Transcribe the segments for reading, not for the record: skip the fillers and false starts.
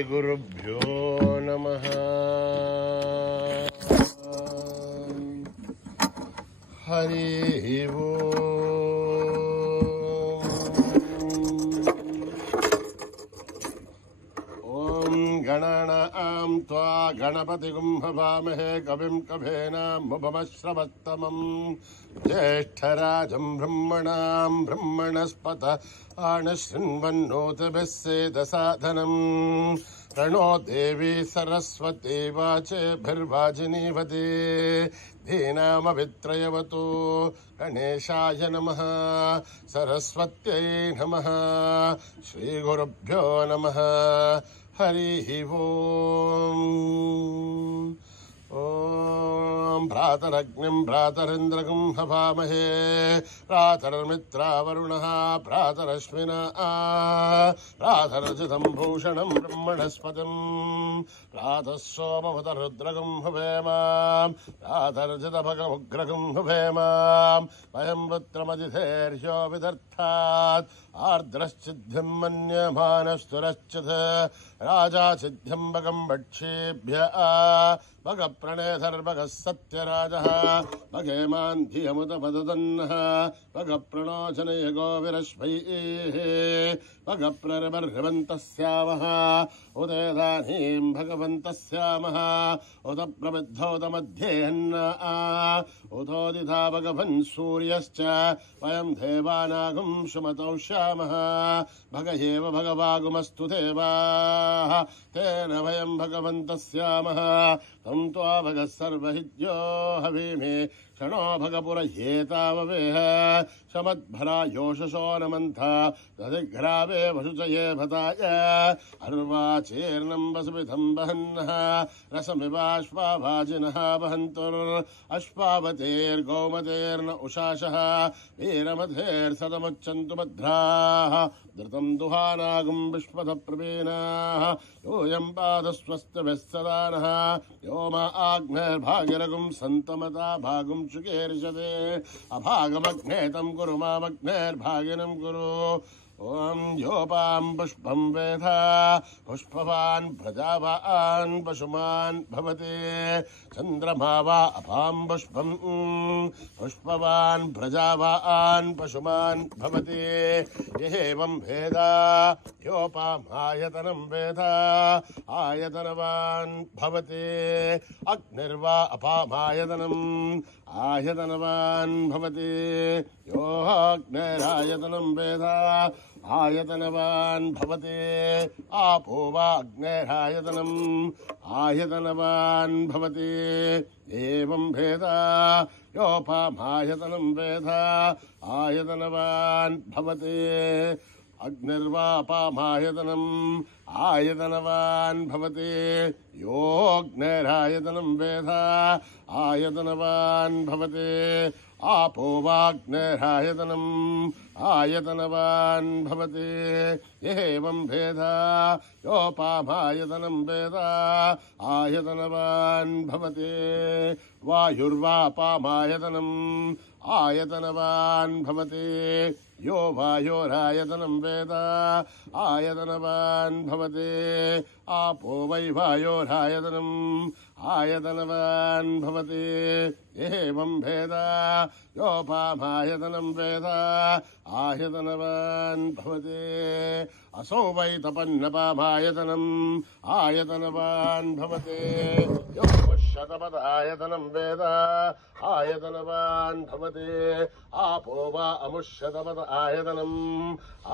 श्रीगुरुभ्यो नमः। हरि ओम गणानां त्वा गणपतिगुं हवामहे कविं कवीनामुपमश्रवस्तमम् ज्येष्ठराजं ब्रह्मणां ब्रह्मणस्पत आनशृण्वन्नोतिभिः सेदसाधनम् प्रणो देवी सरस्वती वाचेभिर्वाजिनीवती धीनामभित्रयवतु गणेशाय नमः सरस्वत्यै नमः श्रीगुरुभ्यो नमः। हरि ओम। ओम भ्रातरग्निं भ्रातरिन्द्रगं हवामहे भ्रातर्मित्रावरुणः भ्रातरश्विना भ्रातरजितं भूषणं ब्रह्मणस्पतिं भ्रातः सोमवतरुद्रगं हवेम भ्रातर्जितभगमुग्रगं हवेम वयं पुत्रमजिधैर्यो विदर्थात् आर्द्रश्चिद्धिं मन्यमानस्तुरश्चित् राजा सिद्धिं भगं भक्षेभ्य भगप्रणेधर्भगः सत्यराजः भगेमान् धियमुतपददन्नः भगप्रणोचनयगो विरश्मैः भगप्ररबर्हवन्तः स्यामः उदेदानीं भगवन्तः स्यामः उत प्रबुद्धोत मध्येऽन्न उतोदिता भगवन् सूर्यश्च वयं देवानागुं सुमतौ श्यामः भग एव भगवागुमस्तु देवाः तेन वयं भगवन्तः स्यामः तं त्वा भगः सर्वहिद्यो हवीमे क्षणो भगपुरह्येताववेह शमद्भरा योषसो नमन्था दधिघ्रावे वशुचये भताय अर्वाचेर्नं वसुविधं वहन्नः रसमिवाश्वाभाजिनः वहन्तुरश्वावतेर्गौमतेर्न उषाशः वीरमधेर्सदमुच्चन्तु भद्राः धृतं दुहानागुं विश्वतप्रवीणाः योऽयं पादस्वस्तिभिः सदा नः यो मा आग्नेर्भागिरगुं सन्तमता भागुं शुकेर्षते अभागमग्ने तं कुरु मामग्नेर्भागिनं कुरु ओम योपां पुष्पं वेध पुष्पवान् प्रजावान् पशुमान् भवति चन्द्रमा वा अपां पुष्पं पुष्पवान् प्रजावान् पशुमान् भवति एवं वेद योपामायतनं वेद आयतनवान् भवति अग्निर्वा अपामायतनम् आयतनवान् भवति यो अग्निरायतनं वेद आयतनवान् भवति आपो वा अग्नेरायतनम् आयतनवान् भवति एवं भेद योपामायतनं वेद आयतनवान् भवति अग्निर्वापामायतनम् आयतनवान् भवति योऽग्निरायतनं वेद आयतनवान् भवति आपो वाग्निरायतनम् आयतनवान् भवति एवं भेद योपामायतनं वेद आयतनवान् भवति वायुर्वापामायतनम् आयतनवान् भवति यो वायोरायतनं वेद आयतनवान् भवति आपो वै वायोरायतनम् आयतनवान् भवति एवं भेद योपामायतनं वेद आयतनवान् भवति असौ वै तपन्नपामायतनम् आयतनवान् भवति यो शतपदायतनं वेद आयतनवान् भवति आपो वा अमुष्यतपद आयतनम्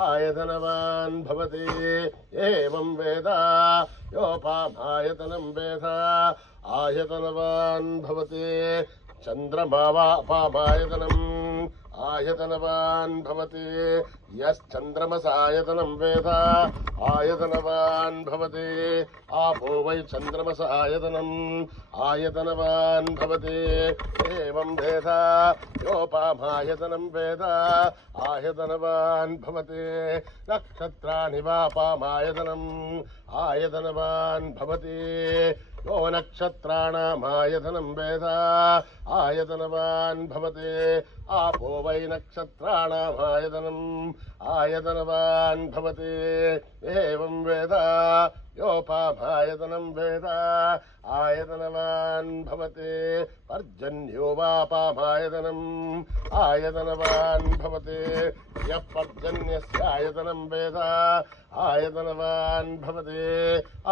आयतनवान् भवति एवं वेद योपामायतनं वेद आयतनवान् भवति चन्द्रमा वा अपामायतनम् आयतनवान् भवति यश्चन्द्रमसायतनं वेद आयतनवान् भवति आपो वै चन्द्रमसायतनम् आयतनवान् भवति एवं वेद योपामायतनं वेद आयतनवान् भवति नक्षत्राणि वापामायतनम् आयतनवान् भवति यो नक्षत्राणामायतनं वेद आयतनवान् भवति आपो वै नक्षत्राणामायतनम् आयतनवान् भवति एवं वेद योपामायतनं वेद आयतनवान् भवति पर्जन्यो वापामायतनम् आयतनवान् भवति यः पर्जन्यस्यायतनं वेद आयतनवान् भवति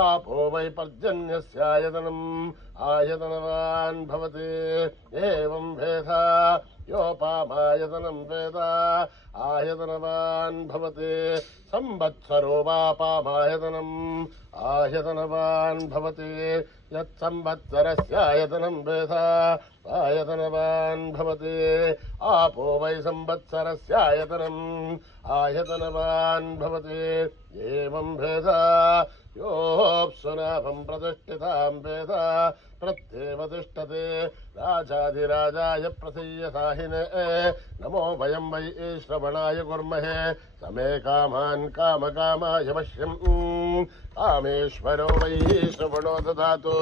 आपो वै पर्जन्यस्यायतनम् आयतनवान् भवति एवं वेद योपामायतनं वेद आयतनवान् भवति संवत्सरो वापामायतनम् आयतनवान् भवति यत्संवत्सरस्यायतनं वेद आयतनवान् भवति आपो वै संवत्सरस्यायतनम् आयतनवान् भवति एवं वेद योऽप्सुनाभं प्रतिष्ठितां वेद प्रत्येव तिष्ठते राजाधिराजाय प्रसीयसाहिने नमो वयं वै श्रवणाय कुर्महे समे कामान् कामकामाय वश्यम् कामेश्वरो वै श्रवणो ददातु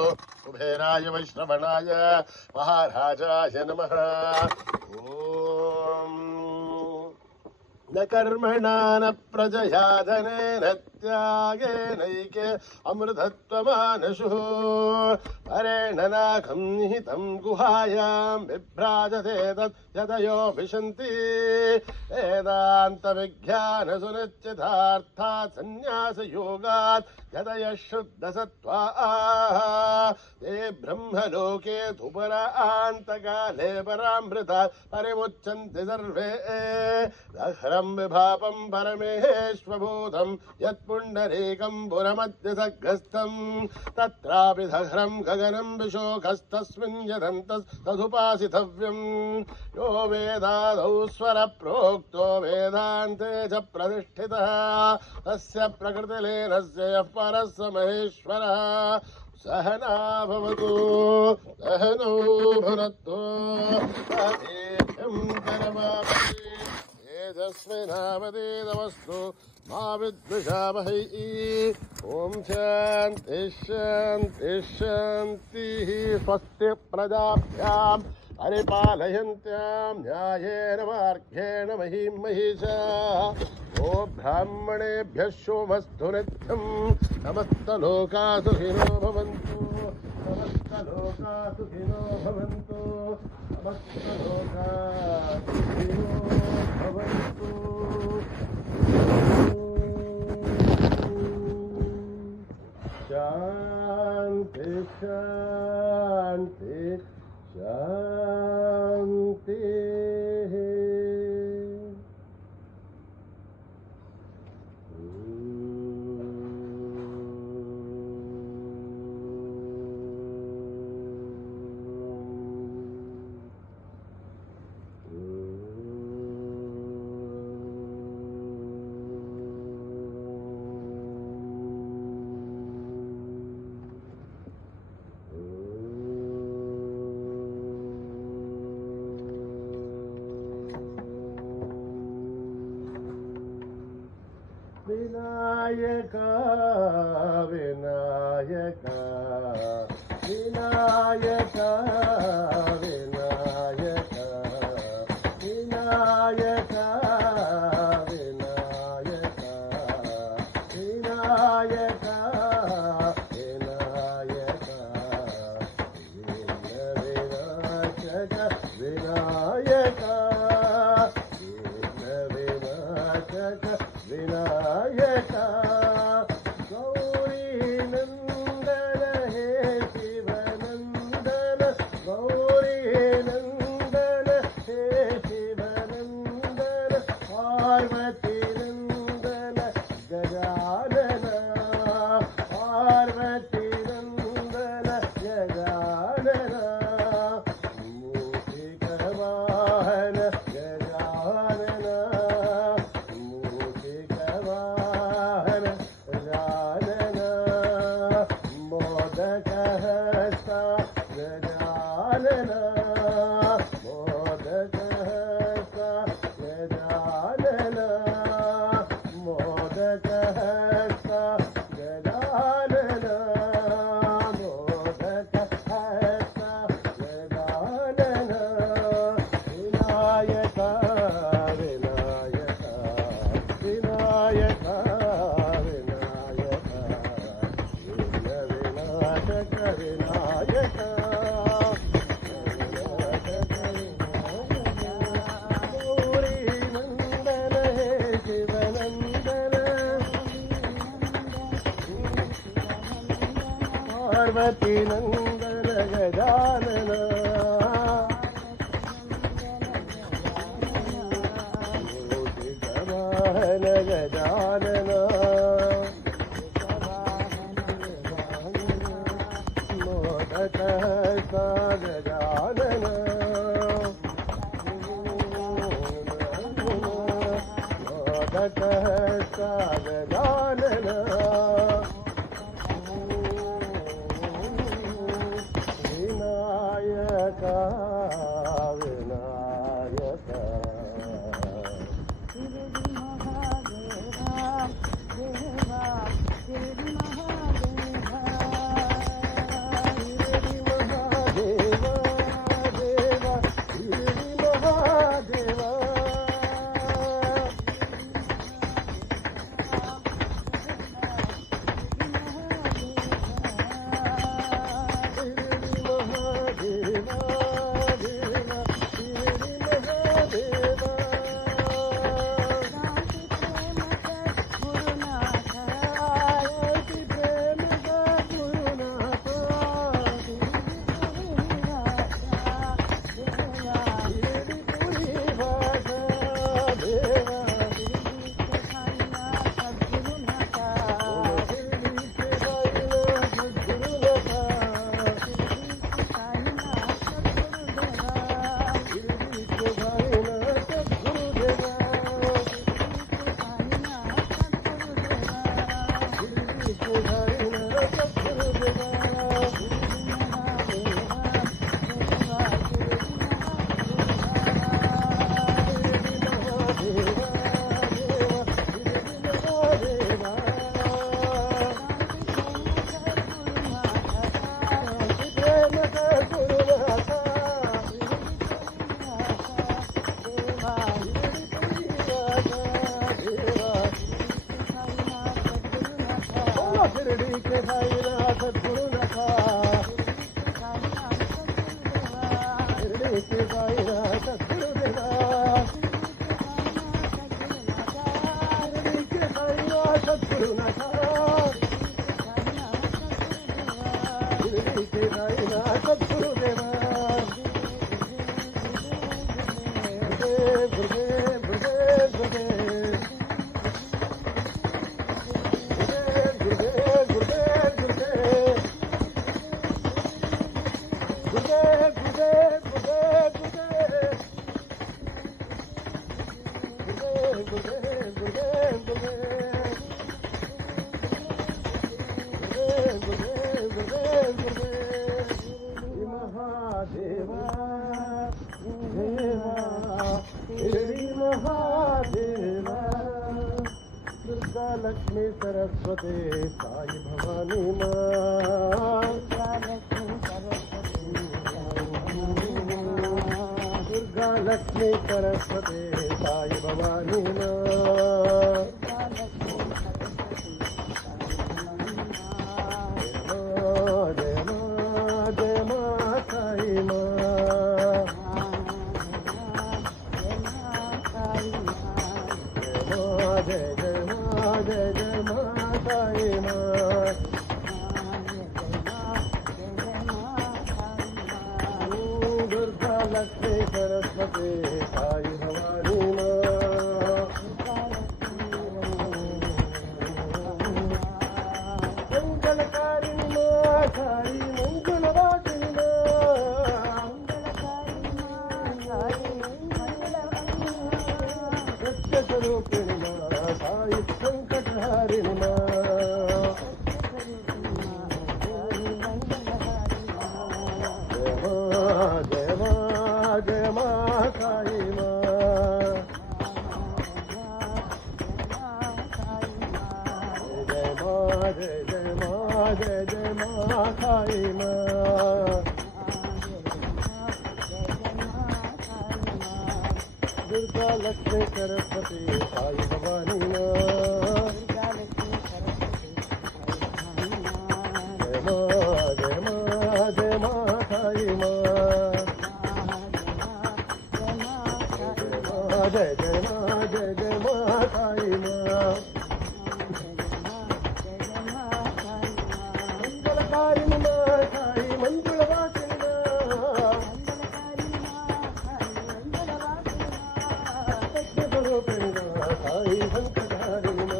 कुबेराय वै श्रवणाय महाराजाय नमः ॐ न कर्मणा न प्रजया धनेन त्यागेनैके अमृतत्वमानशुः परेण नाकं निहितं गुहायां बिभ्राजते तत् यतयो विशन्ति वेदान्तविज्ञानसुनिश्चितार्थात् सन्न्यासयोगात् यतयः शुद्धसत्त्वाः ते ब्रह्मलोके धुपरान्तकाले परामृतात् परिमुच्यन्ते सर्वे दह्रं विभापं परमेश्वभूतं यत्पुण्डरीकं पुरमध्यसग्रस्थं तत्रापि दह्रं गगनं विशोकस्तस्मिन् यदन्तस्तदुपासितव्यम् यो वेदादौ स्वरप्रोक्तो वेदान्ते च प्रतिष्ठितः तस्य प्रकृतिलीनस्य यः परः स महेश्वरः सहना भवतु सहनौ भुनक्तु तेजस्विनावतीतमस्तु मा विद्विषावहै ॐ शान्ति शान्ति शान्तिः स्वस्ति प्रजाभ्यां परिपालयन्त्यां न्यायेन मार्गेण महीं महिषाः ओ ब्राह्मणेभ्यः शुभमस्तु नित्यं समस्तलोकाः सुखिनो भवन्तु समस्तलोकाः सुखिनो भवन्तु समस्तलोकाः सुखिनो भवन्तु शान्ति शान्ति शान्तिः विनायका विनायका विनायका विनायका विनायका विनायका विनायका विनायका विनायका विनायका गौरी नंदन हे शिवनंदन गौरी नंदन हे शिवनंदन पार्वती नंदन गजानन पार्वती नंदन गजानन मूषिकवाहन गजानन मोदकहस्ता गजानन पार्वती नंदन गजानन मूषिकवाहन गजानन मोदकहस्ता गजानन मोदकहस्ता गजानन विनायका विनायका लक्ष्मी सरस्वती साई भवानी माँ दुर्गा लक्ष्मी सरस्वती साई भवानी माँ जय माँ साई माँ जय जय माँ साई माँ दुर्गा लक्ष्मी सरस्वती साई भवानी माँ मंगलकारिणी माँ साई मंगलवासिनी माँ सत्य स्वरूपिणी माँ साई संकटहारिणी माँ जय माँ साई माँ जय माँ साई माँ दुर्गा लक्ष्मी सरस्वती साई भवानी माँ जय माँ साई माँ जय माँ साई माँ मंगलकारिणी माँ साई संकटहारिणी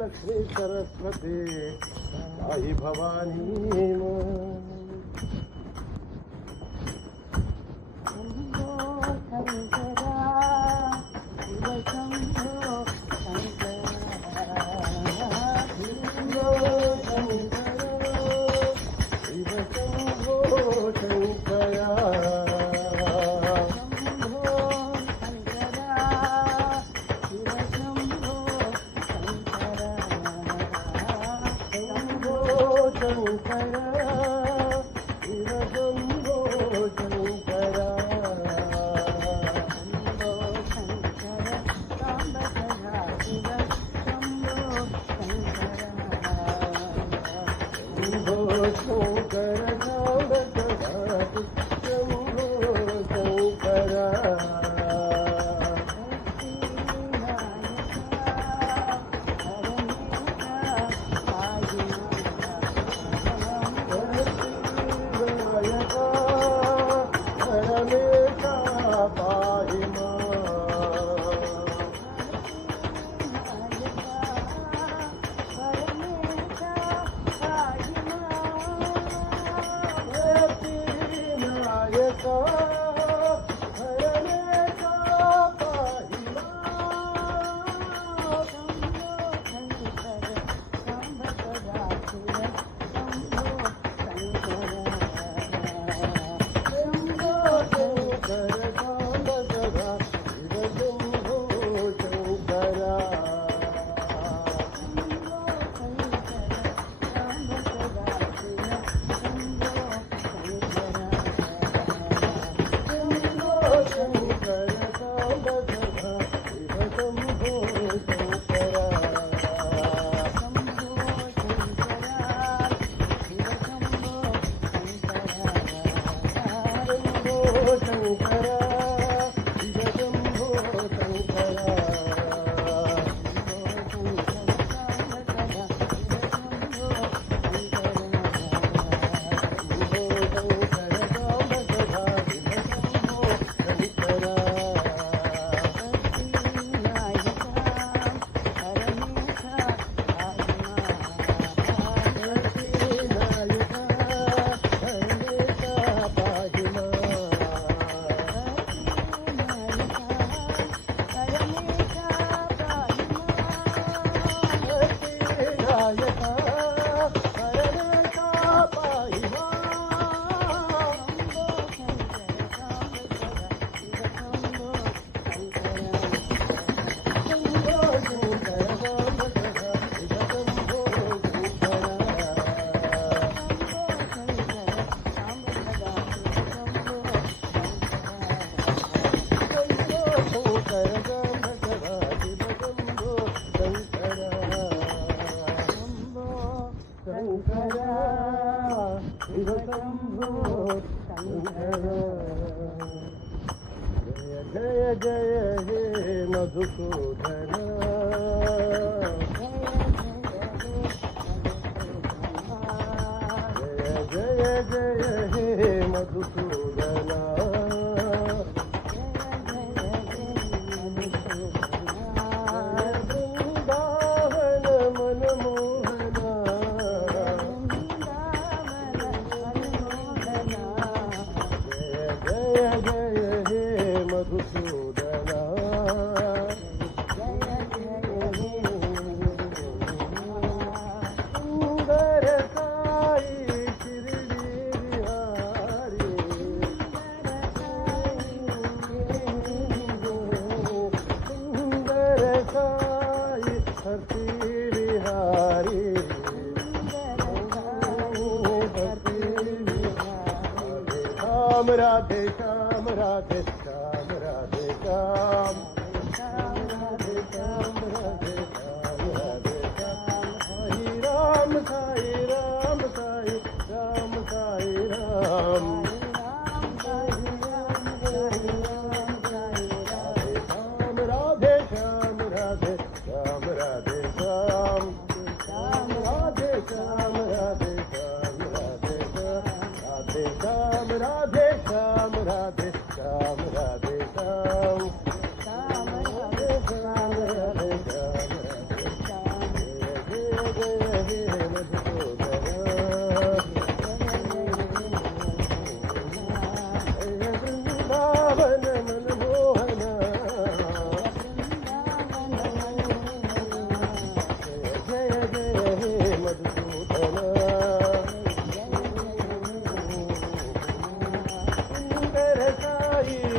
लक्ष्मी सरस्वती आई भवानी जय जय हे मधुसूदन जय जय हे मधुसूदन वृंदावन मनमोहन जय जय हे मधुसूदन सुंदर साई शिरडी बिहारी सुंदर साई हरती बिहारी श्याम राधे श्याम राधे श्याम राधे श्याम राधे श्याम राधे श्याम राधे श्याम साई राम साई राम साई राम साई राम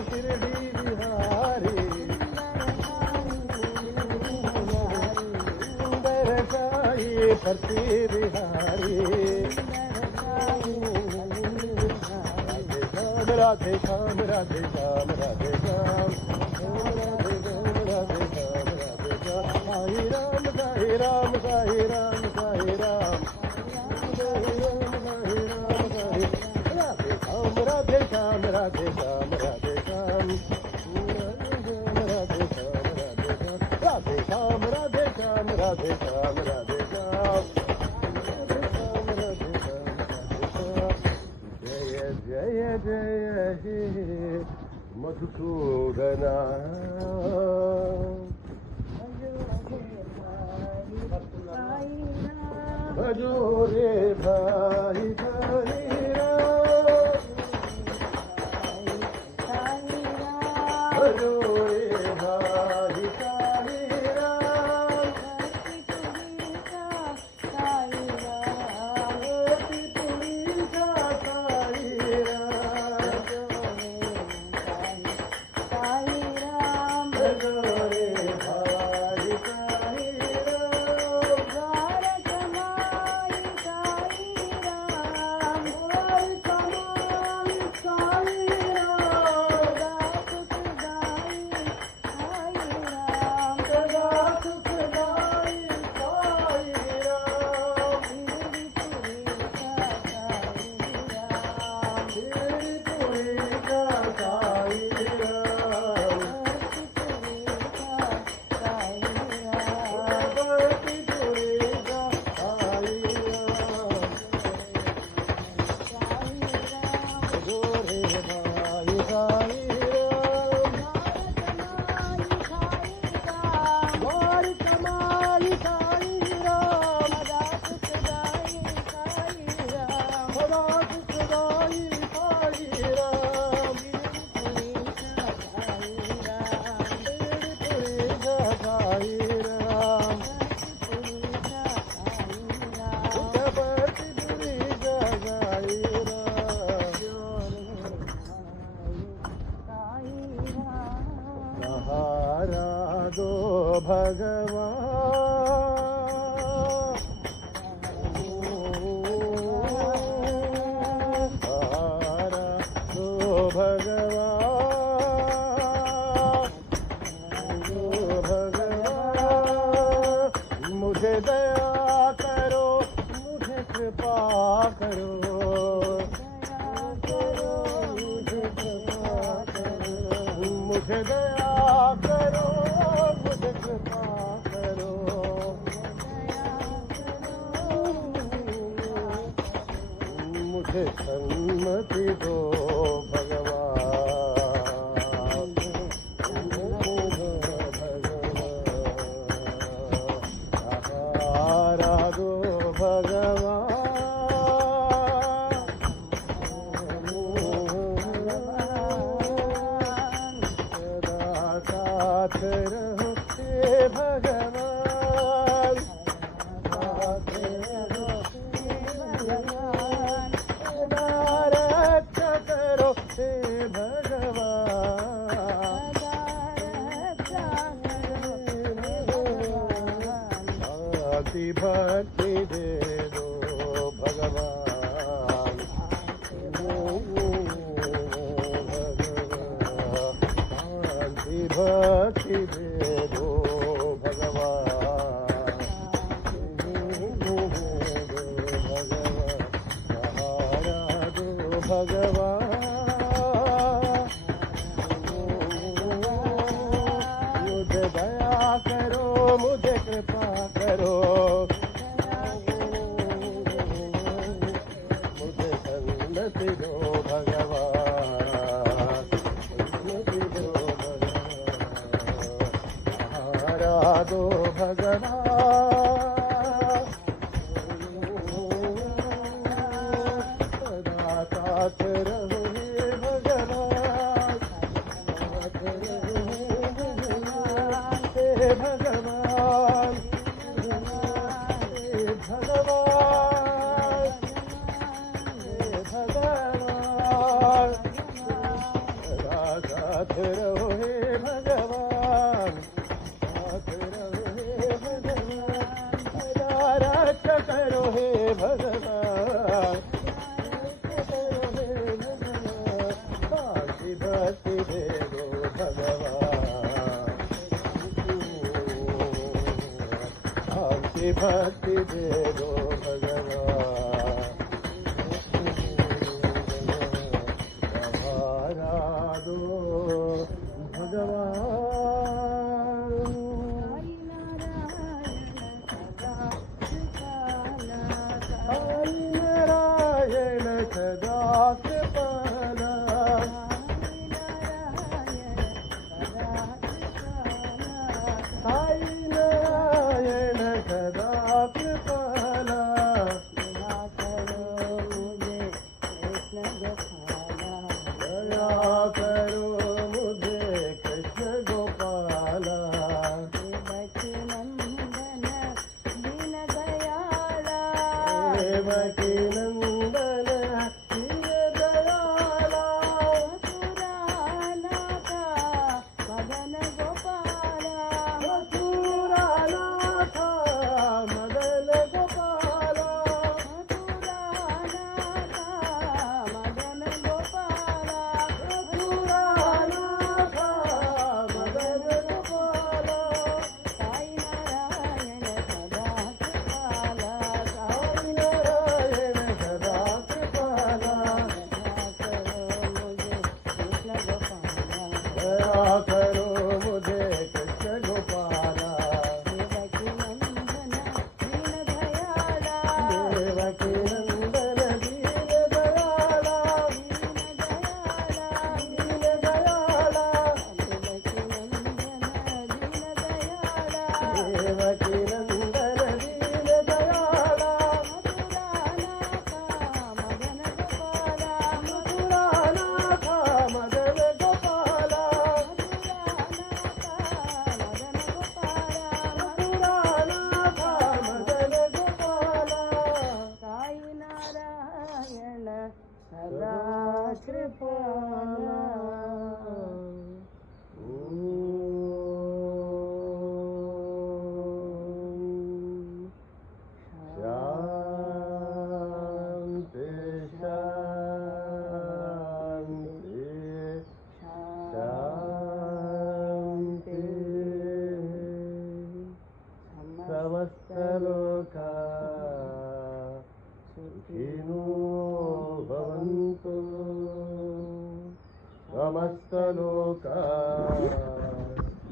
शिरडी बिहारी सुंदर साई परती बिहारी राधे श्याम राधे श्याम राधे श्याम राधे श्याम राधे श्याम राधे श्याम साई राम साई राम साई राम साई राम राधे श्याम राधे श्याम राधे श्याम राधे श्याम राधे श्याम राधे श्याम राधे श्याम राधे श्याम जय जय जय हे मधुसूदना भजो रे भाई भाई भजो रे भाई साई राम दो भगवान सहारा दो भगवान मुझे दया करो मुझे कृपा करो मुझे दया करो मुझे कृपा करो मुझे सन्मति दो भगवान सहारा दो भगवान साथ रहो हे भगवान साथ रहो हे भगवान रक्षा करो हे भगवान शांति भक्ति दे दो भगवान भक्ति दे दो भगवान सहारा दो भगवान मुझे दया करो मुझे कृपा करो मुझे सन्मति दो भगवान दो भगवान सदा साथ रहो हे भगवान हे भगवान हे भगवान हे भगवान सदा साथ रहो हे भगवान, साथ रहो हे भगवान, सदा रक्षा करो हे भगवान, करो हे भगवान, शांति भक्ति दे दो भगवान, शांति भक्ति दे दो भगवान, सहारा दो भगवान। साई नारायण सदा कृपाला, साई नारायण सदा कृपाला, दया करो मुझे कृष्ण गोपाला, देवकी नंदन दीन दयाला, देवकी नंदन दीन दयाला, मथुरानाथा मदन गोपाला, मथुरानाथा मदन गोपाला, मथुरानाथा मदन गोपाला, मथुरानाथा मदन गोपाला, साई नारायण सदा कृपाला, साई नारायण सदा कृपाला, दया करो मुझे कृष्ण गोपाला, देवकी नंदन दीन दयाला, देवकी नंदन दीन दयाला, दीन दयाला, देवकी नंदन दीन दयाला, देवकी नंदन दीन दयाला, मथुरानाथा मदन गोपाला, मथुरानाथा मदन गोपाला, साई नारायण सदा कृपाला। शांति शांति शांति, समस्त लोका सुखिनो भवन्तु, समस्त लोका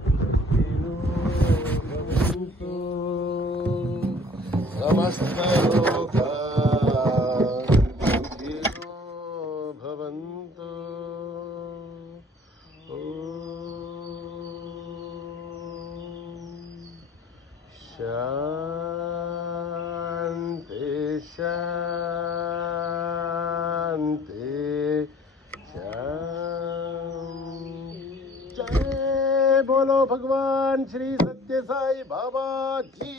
सुखिनो भवन्तु, समस्त लोका सुखिनो भवन्तु। शांति शांति शांति। जय बोलो भगवान श्री सत्य साई बाबा की।